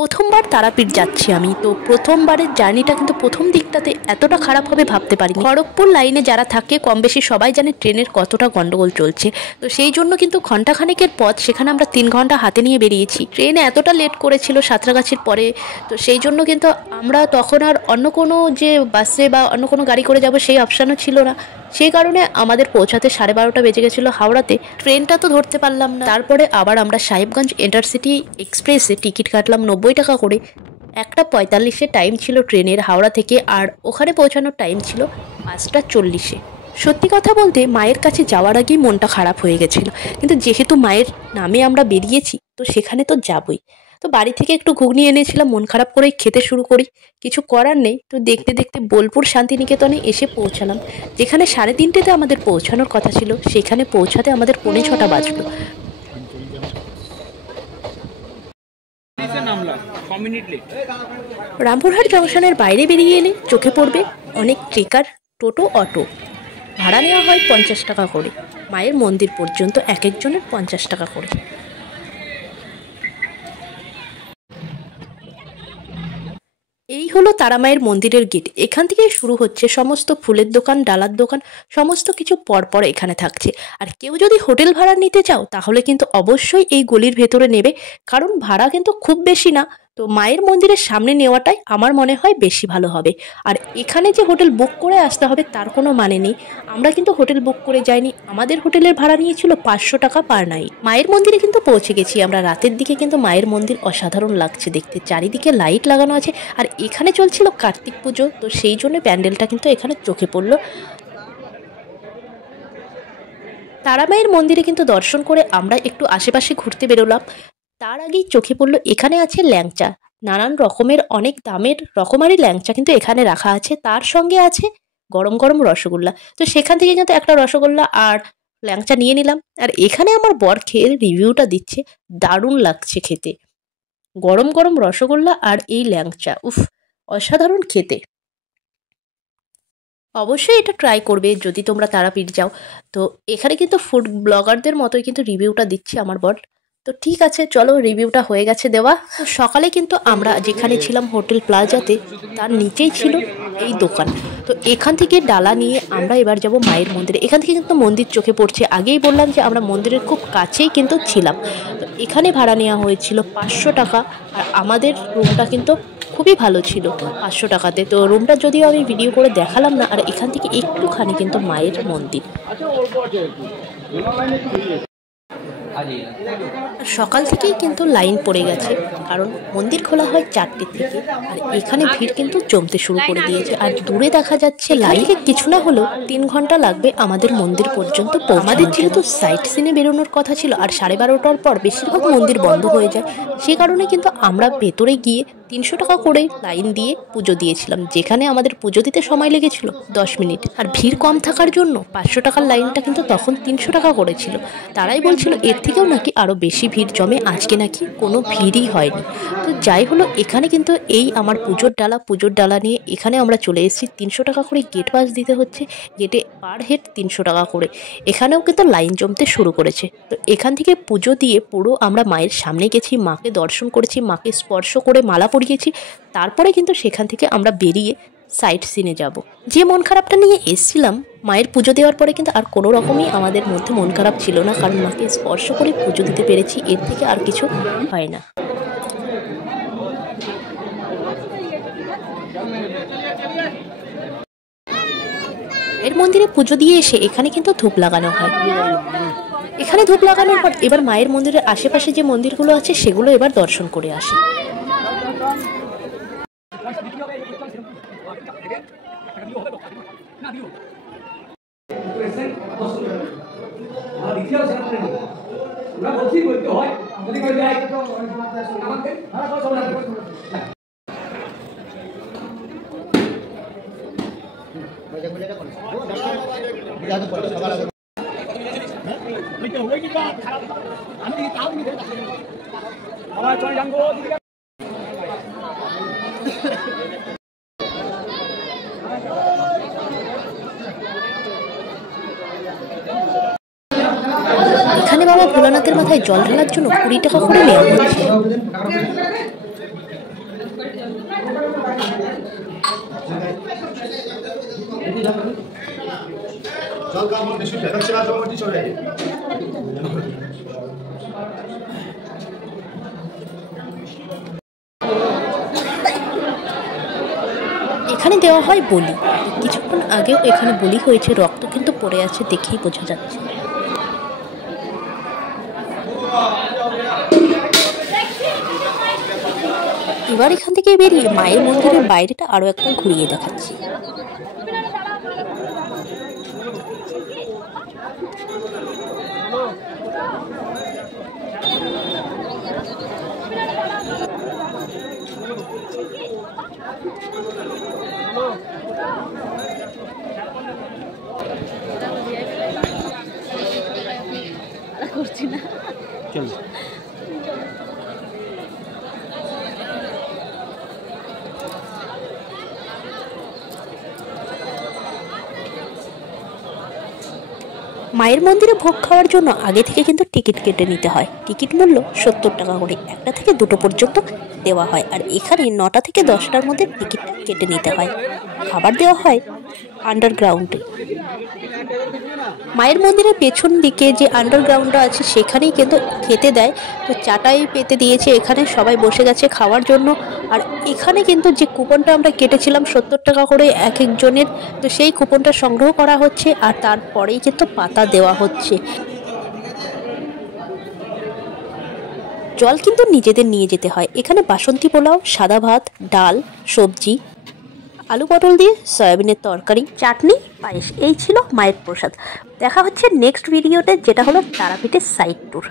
প্রথমবার তারাপীঠ যাচ্ছি আমি, তো প্রথমবারের জার্নিটা কিন্তু প্রথম দিকটাতে এতটা খারাপ হবে ভাবতে পারিনি। খড়গপুর লাইনে যারা থাকে কম বেশি সবাই জানে ট্রেনের কতটা গন্ডগোল চলছে, তো সেই জন্য কিন্তু ঘন্টাখানেকের পথ সেখানে আমরা 3 ঘন্টা হাতে নিয়ে বেরিয়েছি। ট্রেন এতটা লেট করেছিল সাঁতরাগাছির পরে, তো সেই জন্য কিন্তু আমরা তখন আর অন্য কোনো যে বাসে বা অন্য কোনো গাড়ি করে যাব সেই অপশানও ছিল না। সেই কারণে আমাদের পৌঁছাতে 12:30 বেজে গেছিলো হাওড়াতে। ট্রেনটা তো ধরতে পারলাম না। তারপরে আবার আমরা সাহেবগঞ্জ ইন্টারসিটি এক্সপ্রেসে টিকিট কাটলাম 90 টাকা করে। 1:45 টাইম ছিল ট্রেনের হাওড়া থেকে, আর ওখানে পৌঁছানোর টাইম ছিল 5:40। সত্যি কথা বলতে মায়ের কাছে যাওয়ার আগেই মনটা খারাপ হয়ে গেছিলো, কিন্তু যেহেতু মায়ের নামে আমরা বেরিয়েছি তো সেখানে তো যাবই। তো বাড়ি থেকে একটু ঘুগনি এনেছিলাম, মন খারাপ করেই খেতে শুরু করি, কিছু করার নেই। তো দেখতে দেখতে বোলপুর শান্তিনিকেতনে এসে পৌঁছালাম, যেখানে 3:30তে আমাদের পৌঁছানোর কথা ছিল, সেখানে পৌঁছাতে আমাদের 5:45 বাজলো। রামপুরহাট জংশনের বাইরে বেরিয়ে এলে চোখে পড়বে অনেক ট্রেকার, টোটো, অটো। ভাড়া নেওয়া হয় 50 টাকা করে। মায়ের মন্দির পর্যন্ত এক একজনের 50 টাকা করে। এই হলো তারামায়ের মন্দিরের গেট। এখান থেকে শুরু হচ্ছে সমস্ত ফুলের দোকান, ডালার দোকান, সমস্ত কিছু পরপর এখানে থাকছে। আর কেউ যদি হোটেল ভাড়া নিতে চাও তাহলে কিন্তু অবশ্যই এই গলির ভেতরে নেবে, কারণ ভাড়া কিন্তু খুব বেশি না। তো মায়ের মন্দিরের সামনে নেওয়াটাই আমার মনে হয় বেশি ভালো হবে। আর এখানে যে হোটেল বুক করে আসতে হবে তার কোনো মানে নেই। আমরা কিন্তু হোটেল বুক করে যাইনি, আমাদের হোটেলের ভাড়া নিয়েছিল 500 টাকা পার নাইট। মায়ের মন্দিরে কিন্তু পৌঁছে গেছি আমরা রাতের দিকে, কিন্তু মায়ের মন্দির অসাধারণ লাগছে দেখতে, চারিদিকে লাইট লাগানো আছে। আর এখানে চলছিল কার্তিক পুজো, তো সেই জন্য প্যান্ডেলটা কিন্তু এখানে চোখে পড়লো। তারামায়ের মন্দিরে কিন্তু দর্শন করে আমরা একটু আশেপাশে ঘুরতে বেরোলাম। তার আগেই চোখে পড়লো এখানে আছে ল্যাংচা, নানান রকমের অনেক দামের রকমারি ল্যাংচা কিন্তু এখানে রাখা আছে। তার সঙ্গে আছে গরম গরম রসগোল্লা। তো সেখান থেকে কিন্তু একটা রসগোল্লা আর ল্যাংচা নিয়ে নিলাম। আর এখানে আমার বর খেয়ে রিভিউটা দিচ্ছে, দারুণ লাগছে খেতে। গরম গরম রসগোল্লা আর এই ল্যাংচা, উফ, অসাধারণ খেতে। অবশ্যই এটা ট্রাই করবে যদি তোমরা তারাপীঠ যাও। তো এখানে কিন্তু ফুড ব্লগারদের মতোই কিন্তু রিভিউটা দিচ্ছে আমার বর। তো ঠিক আছে, চলো, রিভিউটা হয়ে গেছে দেওয়া। তো সকালে কিন্তু আমরা যেখানে ছিলাম হোটেল প্লাজাতে, তার নিচেই ছিল এই দোকান। তো এখান থেকে ডালা নিয়ে আমরা এবার যাব মায়ের মন্দিরে। এখান থেকে কিন্তু মন্দির চোখে পড়ছে। আগেই বললাম যে আমরা মন্দিরের খুব কাছেই কিন্তু ছিলাম। তো এখানে ভাড়া নেওয়া হয়েছিল 500 টাকা, আর আমাদের রুমটা কিন্তু খুবই ভালো ছিল 500 টাকাতে। তো রুমটা যদিও আমি ভিডিও করে দেখালাম না। আর এখান থেকে একটুখানি কিন্তু মায়ের মন্দির। সকাল থেকেই কিন্তু লাইন পড়ে গেছে, কারণ মন্দির খোলা হয় 4টে থেকে। আর এখানে ভিড় কিন্তু জমতে শুরু করে দিয়েছে। আর দূরে দেখা যাচ্ছে লাইনে কিছু না হলেও 3 ঘন্টা লাগবে আমাদের মন্দির পর্যন্ত। আমাদের যেহেতু সাইট সিনে বেরোনোর কথা ছিল, আর 12:30টার পর বেশিরভাগ মন্দির বন্ধ হয়ে যায়, সে কারণে কিন্তু আমরা ভেতরে গিয়ে 300 টাকা করে লাইন দিয়ে পুজো দিয়েছিলাম, যেখানে আমাদের পুজো দিতে সময় লেগেছিল 10 মিনিট। আর ভিড় কম থাকার জন্য 500 টাকার লাইনটা কিন্তু তখন 300 টাকা করেছিল। তারাই বলছিল এর থেকেও নাকি আরও বেশি ভিড় জমে, আজকে নাকি কোনো ভিড়ই হয়নি। তো যাই হলো, এখানে কিন্তু এই আমার পুজোর ডালা নিয়ে এখানে আমরা চলে এসেছি। 300 টাকা করে গেট পাস দিতে হচ্ছে, গেটে পার হেড 300 টাকা করে। এখানেও কিন্তু লাইন জমতে শুরু করেছে। তো এখান থেকে পুজো দিয়ে পুরো আমরা মায়ের সামনে গেছি, মাকে দর্শন করেছি, মাকে স্পর্শ করে মালা পরিয়েছি। তারপরে কিন্তু সেখান থেকে আমরা বেরিয়ে সাইট সিনে যাব। যে মন খারাপটা নিয়ে এসছিলাম, মায়ের পুজো দেওয়ার পরে কিন্তু আর কোনো রকমই আমাদের মধ্যে মন খারাপ ছিল না, কারণ মাকে স্পর্শ করে পুজো দিতে পেরেছি, এর থেকে আর কিছু হয় না। এর মন্দিরে পুজো দিয়ে এসে এখানে কিন্তু ধূপ লাগানো হয়। এখানে ধূপ লাগানোর পর এবার মায়ের মন্দিরের আশেপাশে যে মন্দিরগুলো আছে সেগুলো এবার দর্শন করে আসি। এখানে বাবা ভোলানাথের মাথায় জল ঢালার জন্য 20 টাকা করে নেওয়া হচ্ছে। এখানে দেওয়া হয় বলি। কিছুক্ষণ আগেও এখানে বলি হয়েছে, রক্ত কিন্তু পড়ে আছে, দেখেই বোঝা যাচ্ছে। এবার এখান থেকে বেরিয়ে মায়ের মন্দিরের বাইরেটা আরো একবার ঘুরিয়ে দেখাচ্ছি। করছি না চলো। মায়ের মন্দিরে ভোগ খাওয়ার জন্য আগে থেকে কিন্তু টিকিট কেটে নিতে হয়। টিকিট মূল্য 70 টাকা করে, 1টা থেকে 2টো পর্যন্ত দেওয়া হয়। আর এখানে 9টা থেকে 10টার মধ্যে টিকিট কেটে নিতে হয়। খাবার দেওয়া হয় আন্ডারগ্রাউন্ডে। মায়ের মন্দিরের পেছন দিকে যে আন্ডারগ্রাউন্ডটা আছে সেখানেই কিন্তু খেতে দেয়। তো চাটাই পেতে দিয়েছে, এখানে সবাই বসে গেছে খাওয়ার জন্য। আর এখানে কিন্তু যে কুপনটা আমরা কেটেছিলাম 70 টাকা করে এক একজনের, তো সেই কুপনটা সংগ্রহ করা হচ্ছে আর তারপরেই কিন্তু পাতা দেওয়া হচ্ছে। জল কিন্তু নিজেদের নিয়ে যেতে হয়। এখানে বাসন্তী পোলাও, সাদা ভাত, ডাল, সবজি, আলু পটল দিয়ে সয়াবিনের তরকারি, চাটনি, পায়েস, এই ছিল মায়ের প্রসাদ। দেখা হচ্ছে নেক্সট ভিডিওতে, যেটা হলো তারাপীঠের সাইড ট্যুর।